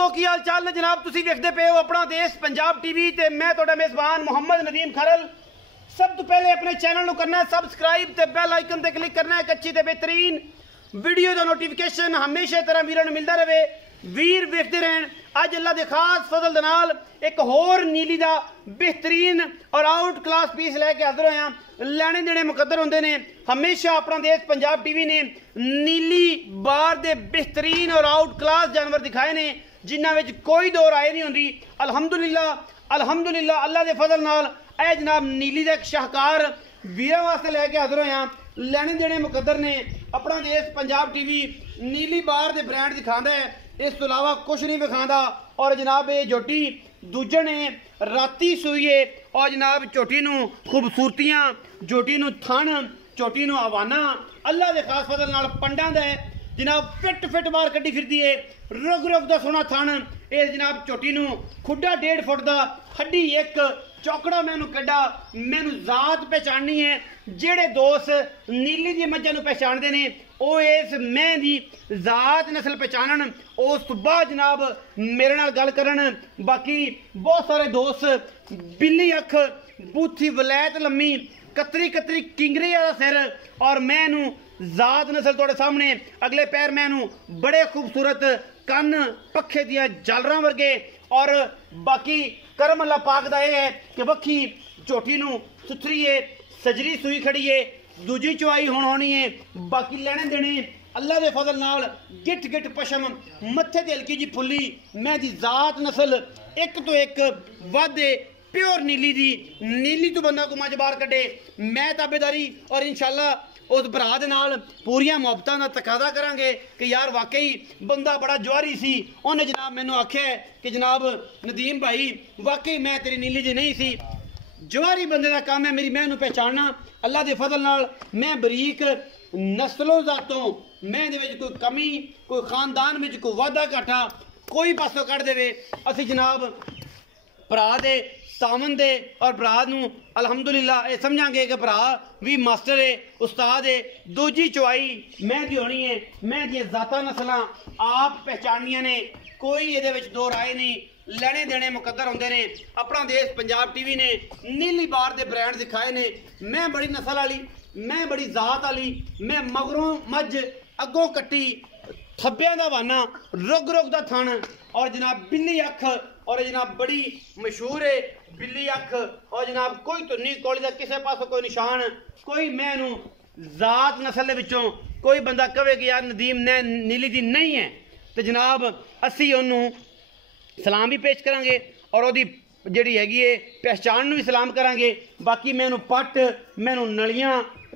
दोस्तों की हाल चाल ने जनाब तुसी देखते पे हो अपना देश पंजाब टीवी ते मैं तोड़ा मेजबान मोहम्मद नदीम खरल। सब तो पहले अपने चैनल को करना है सबसक्राइब ते बेल आइकन ते क्लिक करना है एक अच्छी ते बेहतरीन वीडियो का नोटिफिकेशन हमेशा तरह वीरों को मिलता रहे। वीर वेखते रहन। अज अल्लाह के खास फजल दे नाल एक होर नीली का बेहतरीन और आउट क्लास पीस लैके हाजिर होया। लैने देने मुकद्दर होंदे ने। हमेशा अपना देश पंजाब टीवी ने नीली बार दे बेहतरीन और आउट क्लास जानवर दिखाए ने जिन्हां विच कोई दो राय नहीं होंदी। अल्हम्दुलिल्लाह अल्लाह के फजल नाल ए जनाब नीली का एक शाहकार वीरों वास्ते लैके हाजिर होया। लैने देने मुकद्दर ने। अपना देश पंजाब टीवी नीली बार दे ब्रांड दिखाता है, इस तो इलावा कुछ नहीं विखाता। और जनाब ये झोटी दूजे ने राती सूई है और जनाब झोटी नू खूबसूरतियां, झोटी नू थन, झोटी नू आवाना अल्लाह के खास फजल नाल पंडा दा है जनाब फिट बार कड्डी फिरदी है। रुग दा सोना थन ये जनाब झोटी नू खुड्डा 1.5 फुट दा हड्डी एक चौकड़ा मैनू कड्डा मैनू जात पहचाननी है। जेड़े दोस्त नीली दी मज्झां नू पहचानते ने वो इस मैं दी जात नस्ल पहचानन उस तो बाद जनाब मेरे नाल गल करन। बाकी बहुत सारे दोस्त बिल्ली अख बूथी वलैत लम्मी कतरी किंगरी वाला सिर और मैनू जात नस्ल तोड़े सामने अगले पैर मैनू बड़े खूबसूरत कन पखे दिया जालरा वर्गे। और बाकी करम अल्लाह पाक दा ये है कि वक्खी झोटी नू सुथरी है सजरी सुई खड़ी है दूजी चुआई होनी है। बाकी लेने देने अल्लाह के फजल नाल गिट पशम मत्थे ते हल्की जी फुल्ली मैं दी जात नस्ल एक तो एक वादे प्योर नीली तो बंदा को मज बाहर कड्डे मैं ताबेदारी और इंशाल्लाह उस भरा दे नाल पूरियां मुहब्बतां दा तकादा करांगे कि यार वाकई बंदा बड़ा जवारी सी। उन्हें जनाब मैनू आख्या है कि जनाब नदीम भाई वाकई मैं तेरी नीली जी नहीं सी। जवारी बंदे का काम है मेरी मैं पहचानना। अल्लाह के फजल नाल मैं बरीक नस्लों जातों मैं दे विच कोई कमी कोई खानदान में कोई वाधा घाटा कोई पासों कढ़ देवे असी जनाब भरा दे सामन दे और भरा नू अल्हम्दुलिल्लाह ये समझांगे कि भरा भी मास्टर है उस्ताद है। दूजी चुआई मैं दी होनी है मैं दी जाता नस्लां आप पहचानियां ने कोई ये दो राय नहीं। लेने देने मुकद्दर होंदे ने। अपना देश पंजाब टीवी ने नीली बार दे ब्रांड दिखाए ने। मैं बड़ी नस्ल वाली मैं बड़ी जात वाली मैं मगरों मज अगों कट्टी थब्बियां दा वाना रुग दा थन और जनाब बिल्ली अख और जनाब बड़ी मशहूर है बिल्ली अख और जनाब कोई तो नहीं कोली दा किसी पासों कोई निशान कोई मैनू जात नस्ल विचों कोई बंदा कहे कि यार नदीम ने नीली दी नहीं है तो जनाब असी ओनू सलाम भी पेश करांगे और ओदी जिहड़ी हैगी है पहचान नू भी सलाम करांगे। बाकी मैनू पट मैनू नलियां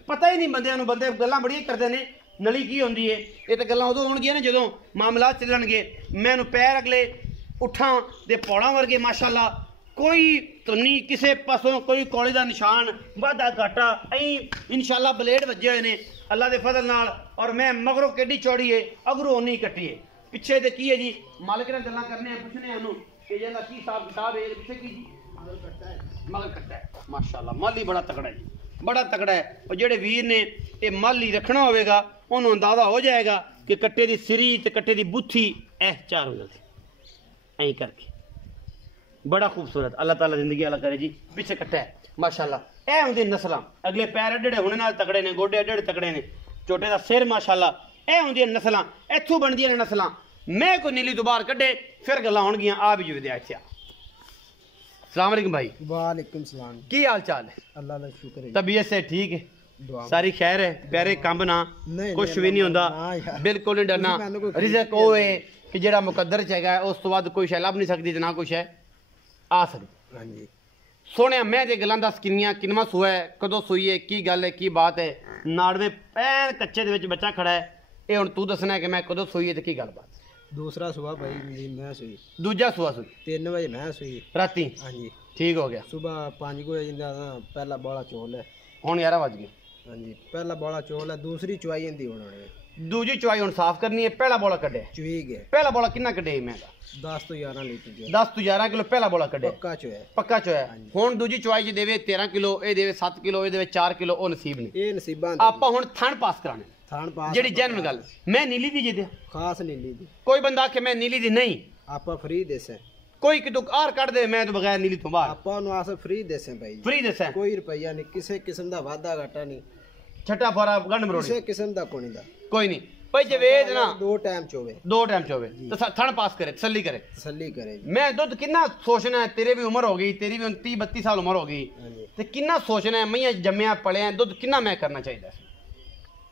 पता ही नहीं बंदे बंदे गल्लां बड़ियां करदे ने नली की होंदी है ये तो गल्लां उदों होणगियां ने जदों मामला चलणगे। मैनू पैर अगले उठां दे पौड़ां वर्गे माशाअल्लाह कोई तो नहीं किसी पासों कोई कौले का निशान वाधा घाटा अं इंशाल्लाह ब्लेड वजे हुए ने अल्लाह के फजल नाल। और मैं मगरों केडी चौड़ी है अगरों उन्नी कट्टी है पिछे तो की है जी मालिक ने गल्लां करने पुछने कि जरा की हिसाब किताब है पिछे की जी मगर कट्टा है माशाअल्लाह माली बड़ा तगड़ा है जी बड़ा तगड़ा है। और जेडे वीर ने ये माली रखना होगा उन्होंने अंदाजा हो जाएगा कि कट्टे की सिरी तो कट्टे की बुथी चार हो जाती ऐं करके बड़ा खूबसूरत अल्लाह ताला जिंदगी अल्लाह करे जी। पिछे कट्टा है माशाअल्लाह ए होंदी नस्लां अगले पैर एडे होने नाल तगड़े ने गोडे एडे तगड़े ने छोटे का सिर माशाअल्लाह ए होंदी नस्लां इत्थों बनदियां ने नस्लां। मैं कोई नीली तो बाहर कड्डे फिर गल्लां होणगियां आ भी जुदे अच्छा। अस्सलाम वालेकुम भाई। वालेकुम सलाम। की हाल चाल है? अल्लाह का शुक्र है। तबीयत से ठीक है सारी खैर है प्यारे कंब ना कुछ भी नहीं होंदा बिल्कुल नहीं डरना। रिज़्क वो है कि जेड़ा मुकद्दर च हैगा उस तो बाद कोई शै लभ नहीं सकदी ना कुछ है आ सकदी। हाँ जी सोने मैं ते गल्लां दस किनवा सूआ है कदों सूई है की गल है की बात है नाड़वे पैर कच्चे दे विच बच्चा खड़ा है ये हुण तू दसना है कि मैं कदों सूई है ते की गल बात। दूसरा सुबह भाई मैं सुई दूजा सुआ सूई 3 बजे मैं सुई राती। हाँ जी ठीक हो गया। सुबह 5 बजे पहला बड़ा चौल है हुण 11 बज गए। हाँ जी पहला बड़ा चौल है दूसरी चुआई इंदी होने दूजी चुआई हुण साफ करनी है। पहला बोला कड्डे चुई गए पहला बोला किन्ना कड्डे मैं 10 तो 11 लीटर 10 तो 11 किलो पहला बोला कड्डे पक्का चोया हुण दूजी चुआई च देवे 13 किलो ए देवे 7 किलो ए देवे 4 किलो ओ नसीब ने ये नसीबां आपां हुण थण पास कराने थान पास जेडी जैनन गल मैं नीली दी जिदे खास नीली दी कोई बंदा आखे मैं नीली दी नहीं ਆਪਾਂ ਫ੍ਰੀ ਦੇਸੇ ਕੋਈ ਕਿਤੋਂ ਆਰ ਕੱਢ ਦੇ ਮੈਂ ਤੋਂ ਬਗੈਰ ਨੀਲੀ ਤੋਂ ਬਾਹਰ ਆਪਾਂ ਨੂੰ ਆਸ ਫ੍ਰੀ ਦੇਸੇ ਭਾਈ ਫ੍ਰੀ ਦੱਸਾਂ ਕੋਈ ਰੁਪਈਆ ਨਹੀਂ ਕਿਸੇ ਕਿਸਮ ਦਾ ਵਾਧਾ ਘਾਟਾ ਨਹੀਂ ਛੱਟਾ ਫਾਰਾ ਗੰਢ ਮਰੋੜੀ ਕਿਸੇ ਕਿਸਮ ਦਾ ਕੋਈ ਨਹੀਂ ਦਾ ਕੋਈ ਨਹੀਂ ਭਾਈ ਜਵੇਦ ਨਾ 2 ਟਾਈਮ ਚੋਵੇ 2 ਟਾਈਮ ਚੋਵੇ ਤਾਂ ਥਣ ਪਾਸ ਕਰੇ ਤਸੱਲੀ ਕਰੇ ਤਸੱਲੀ ਕਰੇ ਜੀ। ਮੈਂ ਦੁੱਧ ਕਿੰਨਾ ਸੋਚਣਾ ਹੈ, ਤੇਰੇ ਵੀ ਉਮਰ ਹੋ ਗਈ, ਤੇਰੀ ਵੀ 30 32 ਸਾਲ ਉਮਰ ਹੋ ਗਈ ਹਾਂਜੀ ਤੇ ਕਿੰਨਾ ਸੋਚਣਾ ਹੈ ਮਈਆਂ ਜੰਮਿਆ ਪਲਿਆ ਦੁੱਧ ਕਿੰਨਾ ਮੈਂ ਕਰਨਾ ਚਾਹੀਦਾ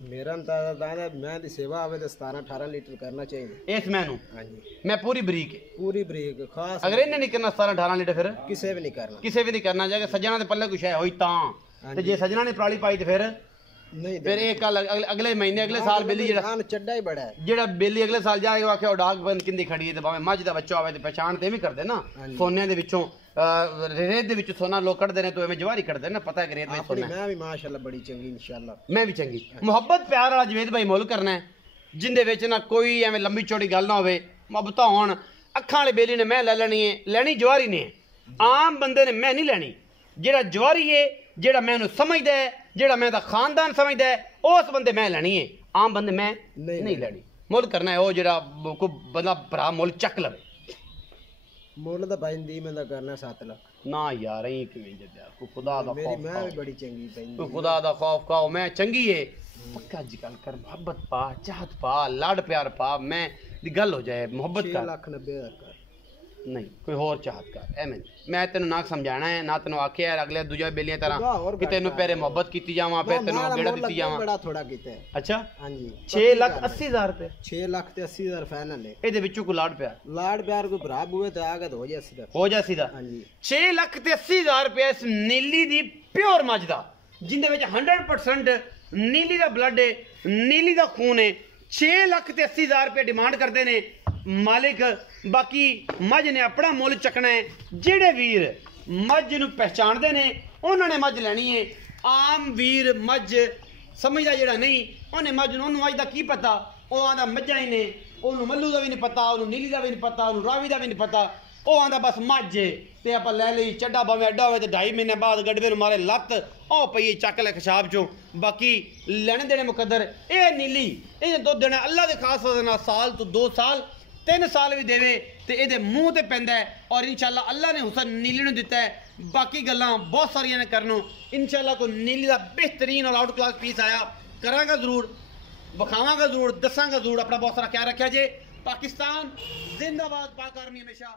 ਮੇਰਾ ਅੰਦਾਜ਼ਾ ਤਾਂ ਮੈਂ ਦੀ ਸੇਵਾ ਆਵੇ ਤੇ 17 18 ਲੀਟਰ ਕਰਨਾ ਚਾਹੀਦਾ ਇਸ ਮੈਨੂੰ ਹਾਂਜੀ ਮੈਂ ਪੂਰੀ ਬਰੀਕ ਹੈ ਪੂਰੀ ਬਰੀਕ ਖਾਸ ਅਗਰ ਇਹਨੇ ਨਹੀਂ ਕਰਨਾ 17 18 ਲੀਟਰ ਫਿਰ ਕਿਸੇ ਵੀ ਨਹੀਂ ਕਰਨਾ ਕਿਸੇ ਵੀ ਨਹੀਂ ਕਰਨਾ ਜਾਏਗਾ ਸੱਜਣਾ ਦੇ ਪੱਲੇ ਕੁਛ ਹੈ ਹੋਈ ਤਾਂ ਤੇ ਜੇ ਸੱਜਣਾ ਨੇ ਪਰਾਲੀ ਪਾਈ ਤੇ ਫਿਰ ਨਹੀਂ ਇਹ ਕੱਲ ਅਗਲੇ ਮਹੀਨੇ ਅਗਲੇ ਸਾਲ ਬੇਲੀ ਜਿਹੜਾ ਚੱਡਾ ਹੀ ਬੜਾ ਹੈ ਜਿਹੜਾ ਬੇਲੀ ਅਗਲੇ ਸਾਲ ਜਾਏਗਾ ਆਖਿਆ ਉਹ ਡਾਕ ਬੰਦ ਕਿੰਦੀ ਖੜੀ ਹੈ ਤੇ ਭਾਵੇਂ ਮੱਝ ਦਾ ਬੱਚਾ ਹੋਵੇ ਤੇ ਪਛਾਣ ਤੇ ਵੀ ਕਰਦੇ ਨਾ ਸੋਨਿਆਂ ਦੇ ਵਿੱਚੋਂ ਰੇਤ ਦੇ ਵਿੱਚ ਸੋਨਾ ਲੋਕ ਕੱਢਦੇ ਨੇ ਤੋਂ ਐਵੇਂ ਜਵਾਰੀ ਕੱਢਦੇ ਨੇ ਪਤਾ ਕਿ ਰੇਤ ਵਿੱਚ ਆਪਣੀ ਸੋਨਾ ਮੈਂ ਵੀ ਮਾਸ਼ਾਅੱਲਾ ਬੜੀ ਚੰਗੀ ਇਨਸ਼ਾਅੱਲਾ ਮੈਂ ਵੀ ਚੰਗੀ ਮੁਹੱਬਤ ਪਿਆਰ ਵਾਲਾ ਜਵੇਦ ਭਾਈ ਮੁੱਲ ਕਰਨਾ ਹੈ ਜਿੰਦੇ ਵਿੱਚ ਨਾ ਕੋਈ ਐਵੇਂ ਲੰਬੀ ਚੌੜੀ ਗੱਲ ਨਾ ਹੋਵੇ ਮੁਹੱਬਤਾਂ ਹੋਣ ਅੱਖਾਂ ਵਾਲੇ ਬੇਲੀ ਨੇ ਮੈਂ ਲੈ ਲੈਣੀ ਹੈ ਲੈਣੀ ਜਵਾਰੀ ਨੇ ਆਮ ਬੰਦੇ ਨੇ ਮੈਂ ਨਹੀਂ ਲੈਣੀ ਜਿਹੜਾ ਜਵਾਰੀ ਹੈ ਜਿਹੜਾ ਮੈਂ ਉਹਨੂੰ ਸਮਝਦਾ ਹੈ ਜਿਹੜਾ ਮੈਂ ਦਾ ਖਾਨਦਾਨ ਸਮਝਦਾ ਹੈ ਉਸ ਬੰਦੇ ਮੈਂ ਲੈਣੀ ਹੈ ਆਮ ਬੰਦੇ ਮੈਂ ਨਹੀਂ ਲੈਣੀ ਮੁੱਲ ਕਰਨਾ ਹੈ ਉਹ ਜਿਹੜਾ ਕੋਈ ਬੰਦਾ ਭਰਾ ਮੁੱਲ ਚੱਕ ਲਵੇ ਮੁੱਲ ਦਾ ਭਾਈ ਦੀ ਮੈਂ ਦਾ ਕਰਨਾ 7 ਲੱਖ ਨਾ ਯਾਰ ਇਹ ਕਿਵੇਂ ਜੱਦਿਆ ਕੋਈ ਖੁਦਾ ਦਾ ਮੇਰੀ ਖੌਫ ਮੈਂ ਵੀ ਬੜੀ ਚੰਗੀ ਪੈਂਦੀ ਕੋਈ ਖੁਦਾ ਦਾ ਖੌਫ ਖਾਓ ਮੈਂ ਚੰਗੀ ਏ ਪੱਕਾ ਅੱਜ ਕੱਲ ਕਰ ਮੁਹੱਬਤ ਪਾ ਚਾਹਤ ਪਾ ਲਾਡ ਪਿਆਰ ਪਾ ਮੈਂ ਦੀ ਗੱਲ ਹੋ ਜਾਏ ਮੁਹੱਬਤ 6 ਕਰ ਲੱਖ 90 ਹਜ਼ਾਰ ਕਰ ਨਹੀਂ ਕੋਈ ਹੋਰ ਚਾਹਤ ਕਰ ਐਵੇਂ ਮੈਂ ਤੈਨੂੰ ਨਾ ਸਮਝਾਣਾ ਹੈ ਨਾ ਤੈਨੂੰ ਆਖਿਆ ਯਾਰ ਅਗਲੇ ਦੂਜੇ ਬੇਲੀਆਂ ਤਰ੍ਹਾਂ ਕਿ ਤੈਨੂੰ ਪਹਿਲੇ ਮੁਹੱਬਤ ਕੀਤੀ ਜਾਵਾਂ ਫਿਰ ਤੈਨੂੰ ਗੇੜਾ ਦਿੱਤੀ ਜਾਵਾਂ ਬੜਾ ਥੋੜਾ ਕੀਤਾ ਹੈ ਅੱਛਾ ਹਾਂਜੀ 6,80,000 ਰੁਪਏ 6 ਲੱਖ ਤੇ 80 ਹਜ਼ਾਰ ਫਾਈਨਲ ਹੈ ਇਹਦੇ ਵਿੱਚੋਂ ਕੋਈ ਲਾਡ ਪਿਆਰ ਲਾੜ ਪਿਆਰ ਕੋਈ ਭਰਾ ਬੂਏ ਤੇ ਆ ਗਿਆ ਤਾਂ ਹੋ ਜਾ ਸਿੱਧਾ ਹੋ ਜਾ ਸਿੱਧਾ ਹਾਂਜੀ 6,80,000 ਰੁਪਏ ਇਸ ਨੀਲੀ ਦੀ ਪਿਓਰ ਮੱਝ ਦਾ ਜਿੰਦੇ ਵਿੱਚ 100% ਨੀਲੀ ਦਾ ਬਲੱਡ ਹੈ ਨੀਲੀ ਦਾ ਖੂਨ ਹੈ 6,80,000 ਰੁਪਏ ਡਿਮਾਂਡ ਕਰਦੇ ਨੇ ਮਾਲਿਕ ਬਾਕੀ ਮੱਝ ਨੇ ਆਪਣਾ ਮੁੱਲ ਚੱਕਣਾ ਹੈ ਜਿਹੜੇ ਵੀਰ ਮੱਝ ਨੂੰ ਪਹਿਚਾਣਦੇ ਨੇ ਉਹਨਾਂ ਨੇ ਮੱਝ ਲੈਣੀ ਹੈ ਆਮ ਵੀਰ ਮੱਝ ਸਮਝਦਾ ਜਿਹੜਾ ਨਹੀਂ ਉਹਨੇ ਮੱਝ ਨੂੰ ਉਹਨੂੰ ਮੱਝ ਦਾ ਕੀ ਪਤਾ ਉਹ ਆਂਦਾ ਮੱਝਾਂ ਹੀ ਨੇ ਉਹਨੂੰ ਮੱਲੂ ਦਾ ਵੀ ਨਹੀਂ ਪਤਾ ਉਹਨੂੰ ਨੀਲੀ ਦਾ ਵੀ ਨਹੀਂ ਪਤਾ ਉਹਨੂੰ ਰਾਵੀ ਦਾ ਵੀ ਨਹੀਂ ਪਤਾ ਉਹ ਆਂਦਾ ਬਸ ਮੱਝ ਏ ਤੇ ਆਪਾਂ ਲੈ ਲਈ ਚੱਡਾ ਭਾਵੇਂ ਅੱਡਾ ਹੋਵੇ ਤੇ 2.5 ਮਹੀਨੇ ਬਾਅਦ ਗੜਵੇ ਨੂੰ ਮਾਰੇ ਲੱਤ ਉਹ ਪਈ ਚੱਕ ਲੈ ਖਸ਼ਾਬ ਚੋਂ ਬਾਕੀ ਲੈਣੇ ਦੇਣੇ ਮੁਕੱਦਰ ਇਹ ਨੀਲੀ ਇਹ ਦੁੱਧ ਦੇਣਾ ਅੱਲਾ ਦੇ ਖਾਸ ਵਜ੍ਹਾ ਨਾਲ ਸਾਲ ਤੋਂ 2 ਸਾਲ 3 ਸਾਲ ਵੀ ਦੇਵੇ ਤੇ ਇਹਦੇ ਮੂੰਹ ਤੇ ਪੈਂਦਾ ਹੈ ਔਰ ਇਨਸ਼ਾਅੱਲਾ ਅੱਲਾ ਨੇ ਹੁਸਨ ਨੀਲੀ ਨੂੰ ਦਿੱਤਾ ਹੈ ਬਾਕੀ ਗੱਲਾਂ ਬਹੁਤ ਸਾਰੀਆਂ ਨੇ ਕਰਨ ਨੂੰ ਇਨਸ਼ਾਅੱਲਾ ਕੋਈ ਨੀਲੀ ਦਾ ਬਿਹਤਰੀਨ ਔਰ ਆਊਟ ਕਲਾਸ ਪੀਸ ਆਇਆ ਕਰਾਂਗਾ ਜ਼ਰੂਰ ਵਿਖਾਵਾਂਗਾ ਜ਼ਰੂਰ ਦੱਸਾਂਗਾ ਜ਼ਰੂਰ ਆਪਣਾ ਬਹੁਤ ਸਾਰਾ ਖਿਆਲ ਰੱਖਿਆ ਜੇ ਪਾਕਿਸਤਾਨ ਜ਼ਿੰਦਾਬਾਦ ਪਾਕ ਆਰਮੀ ਹਮੇਸ਼ਾ